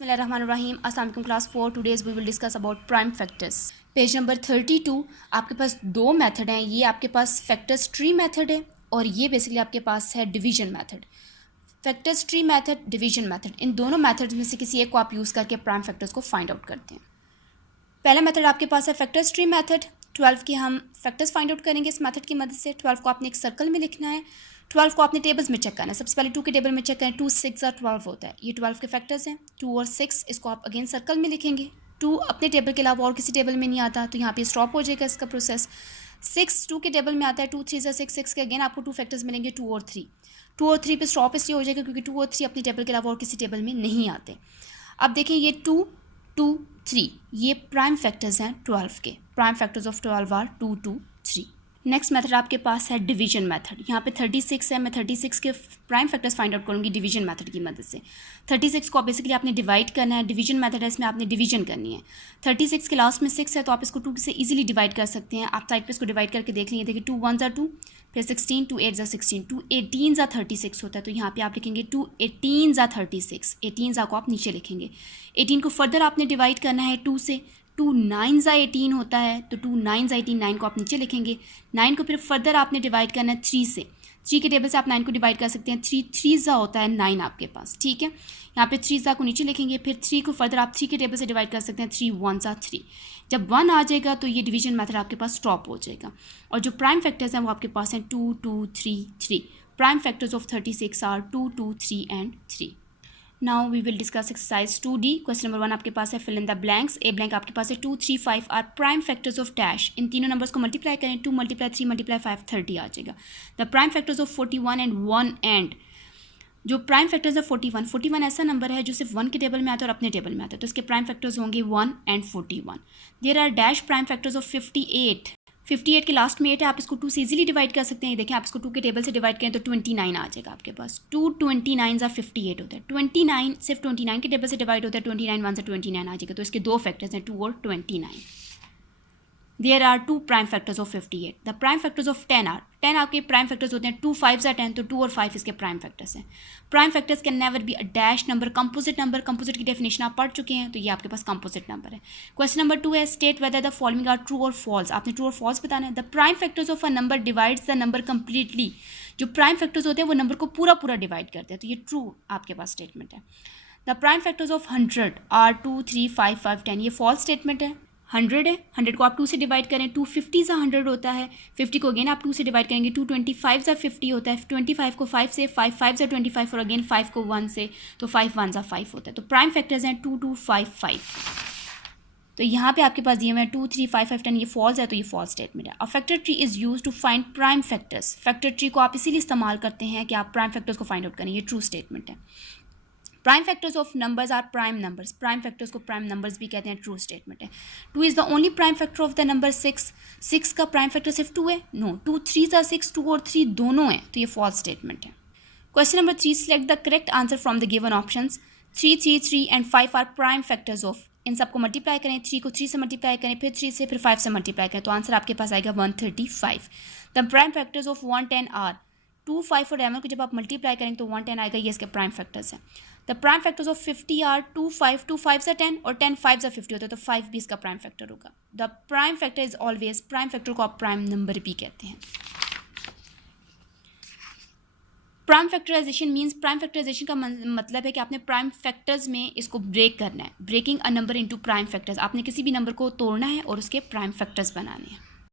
बिस्मिल्लाहिर्रहमानिर्रहीम। अस्सलाम वालेकुम class 4। Today's we will discuss about prime factors. Page number 32 आपके पास दो मेथड हैं। ये आपके पास फैक्टर्स ट्री मेथड है और ये बेसिकली आपके पास है division method. Factors tree method, division method, इन दोनों मेथड्स में से किसी एक को आप यूज़ करके प्राइम फैक्टर्स को फाइंड आउट करते हैं। पहला मेथड आपके पास है फैक्टर्स ट्री मेथड। 12 के हम फैक्टर्स फाइंड आउट करेंगे इस मेथड की मदद से। 12 को आपने एक सर्कल में लिखना है। 12 को आपने टेबल्स में चेक करना है। सबसे पहले 2 के टेबल में चेक करें। 2 6 और 12 होता है। ये 12 के फैक्टर्स हैं 2 और 6। इसको आप अगेन सर्कल में लिखेंगे। 2 अपने टेबल के अलावा और किसी टेबल में नहीं आता तो यहाँ पे स्टॉप हो जाएगा इसका प्रोसेस। 6 2 के टेबल में आता है। 2 3 6 6 के अगेन आपको 2 फैक्टर्स मिलेंगे 2 और 3। 2 और 3 पे स्टॉप इसलिए हो जाएगा क्योंकि 2 और 3 अपने टेबल के अलावा और किसी टेबल में नहीं आते। अब देखें ये 2 2 3 ये प्राइम फैक्टर्स हैं 12 के। Prime factors of 12 are 2 2 3। Next method आपके पास है डिवीजन मेथड। यहाँ पे 36 है। मैं 36 के प्राइम फैक्टर्स फाइंड आउट करूँगी डिवीजन मेथड की मदद से। 36 को बेसिकली आपने डिवाइड करना है। डिवीजन मेथड है, इसमें आपने डिवीजन करनी है। 36 के लास्ट में 6 है तो आप इसको 2 से इजीली डिवाइड कर सकते हैं। आप साइड पे इसको डिवाइड करके देख लेंगे। देखिए 2 1 2 फिर 16 2 8 16 2 18 36 होता है तो यहाँ पे आप लिखेंगे 2 18 36। 18 को आप नीचे लिखेंगे। 18 को फर्दर आपने डिवाइड करना है 2 से। 2 9 18 होता है तो 2 9 18 9 को आप नीचे लिखेंगे। 9 को फिर फर्दर आपने डिवाइड करना है 3 से। 3 के टेबल से आप 9 को डिवाइड कर सकते हैं। 3 3 होता है 9 आपके पास, ठीक है। यहाँ पे 3 को नीचे लिखेंगे। फिर 3 को फर्दर आप 3 के टेबल से डिवाइड कर सकते हैं। 3 1 3। जब 1 आ जाएगा तो ये डिवीजन मेथड आपके पास स्टॉप हो जाएगा। और जो प्राइम फैक्टर्स हैं वो आपके पास हैं 2 2 3 3। Prime factors of 36 are 2 2 3 and 3। Now we will discuss exercise 2D। Question number 1 आपके पास है fill in the blanks. A blank आपके पास है 2 3 5 are prime factors of dash. इन तीनों नंबर्स को मल्टीप्लाई करें। 2 × 3 × 5 30 आ जाएगा। The prime factors of 41 and 1 and. जो प्राइम फैक्टर्स है 41 ऐसा नंबर है जो सिर्फ 1 के टेबल में आता है और अपने टेबल में आता है तो इसके प्राइम फैक्टर्स होंगे 1 and 41। There are dash prime factors of 58 के लास्ट में 8 है। आप इसको 2 से इजीली डिवाइड कर सकते हैं। देखें आप इसको 2 के टेबल से डिवाइड करें तो 29 आ जाएगा आपके पास। 2 29 58 होता है। 29 सिर्फ 29 के टेबल से डिवाइड होता है। 29 1 से 29 आ जाएगा तो इसके दो फैक्टर्स हैं 2 और 29। There are 2 prime factors of 58। The prime factors of 10 are 10 आपके प्राइम फैक्टर्स होते हैं। 2 5 10 तो 2 और 5 इसके प्राइम फैक्टर्स हैं। Prime factors can never be a dash number, composite number. Composite की डेफिनेशन आप पढ़ चुके हैं तो ये आपके पास कंपोजिट नंबर है। क्वेश्चन नंबर 2 है state whether the following are true और फॉल्स। आपने ट्रू और फॉल्स बताना है। The prime factors of a number divides the number completely. जो प्राइम फैक्टर्स होते हैं वो नंबर को पूरा पूरा डिवाइड करते हैं तो ये ट्रू आपके पास स्टेटमेंट है। The prime factors of 100 are 2 3 5 5 10। ये फॉल्स स्टेटमेंट है। 100 है, 100 को आप 2 से डिवाइड करें। 2 50 100 होता है। 50 को अगेन आप 2 से डिवाइड करेंगे। 2 25 50 होता है। 25 को 5 से, 5 5 25 और अगेन 5 को 1 से तो 5 1 5 होता है। तो प्राइम फैक्टर्स हैं 2 2 5 5। तो यहाँ पे आपके पास दिए हुए हैं 2 3 5 5 10। ये फॉल्स है तो ये फॉल्स स्टेटमेंट है। A factor tree is use to find prime factors. Factor tree को आप इसीलिए इस्तेमाल करते हैं कि आप प्राइम फैक्टर्स को फाइंड आउट करें। ये ट्रू स्टेटमेंट है। Prime factors of numbers are prime numbers. Prime factors को प्राइम नंबर्स भी कहते हैं। ट्रू स्टेटमेंट है। 2 is the only prime factor of the number 6। 6 का प्राइम फैक्टर सिर्फ 2 है। नो, 2 3 6 2 और 3 दोनों हैं तो ये फॉल्स स्टेटमेंट है। Question number 3 select the correct answer from the given options. 3 3 3 and 5 are prime factors of. इन सबको मल्टीप्लाई करें। 3 को 3 से मल्टीप्लाई करें, फिर 3 से, फिर 5 से मल्टीप्लाई करें तो आंसर आपके पास आएगा 135। The prime factors of 110 are 2 5 और 11 को जब आप मल्टीप्लाई करेंगे तो 110 आएगा। ये इसके प्राइम फैक्टर्स हैं। The prime factors of 50 are 2 5 2 5 से 10 और 10 5 से 50 होता है तो 5 भी इसका प्राइम फैक्टर होगा। The prime factor is always, prime factor को आप प्राइम नंबर भी कहते हैं। Prime factorization means, prime factorization का मतलब है कि आपने प्राइम फैक्टर्स में इसको ब्रेक करना है। Breaking a number into prime factors. आपने किसी भी नंबर को तोड़ना है और उसके प्राइम फैक्टर्स बनाने हैं।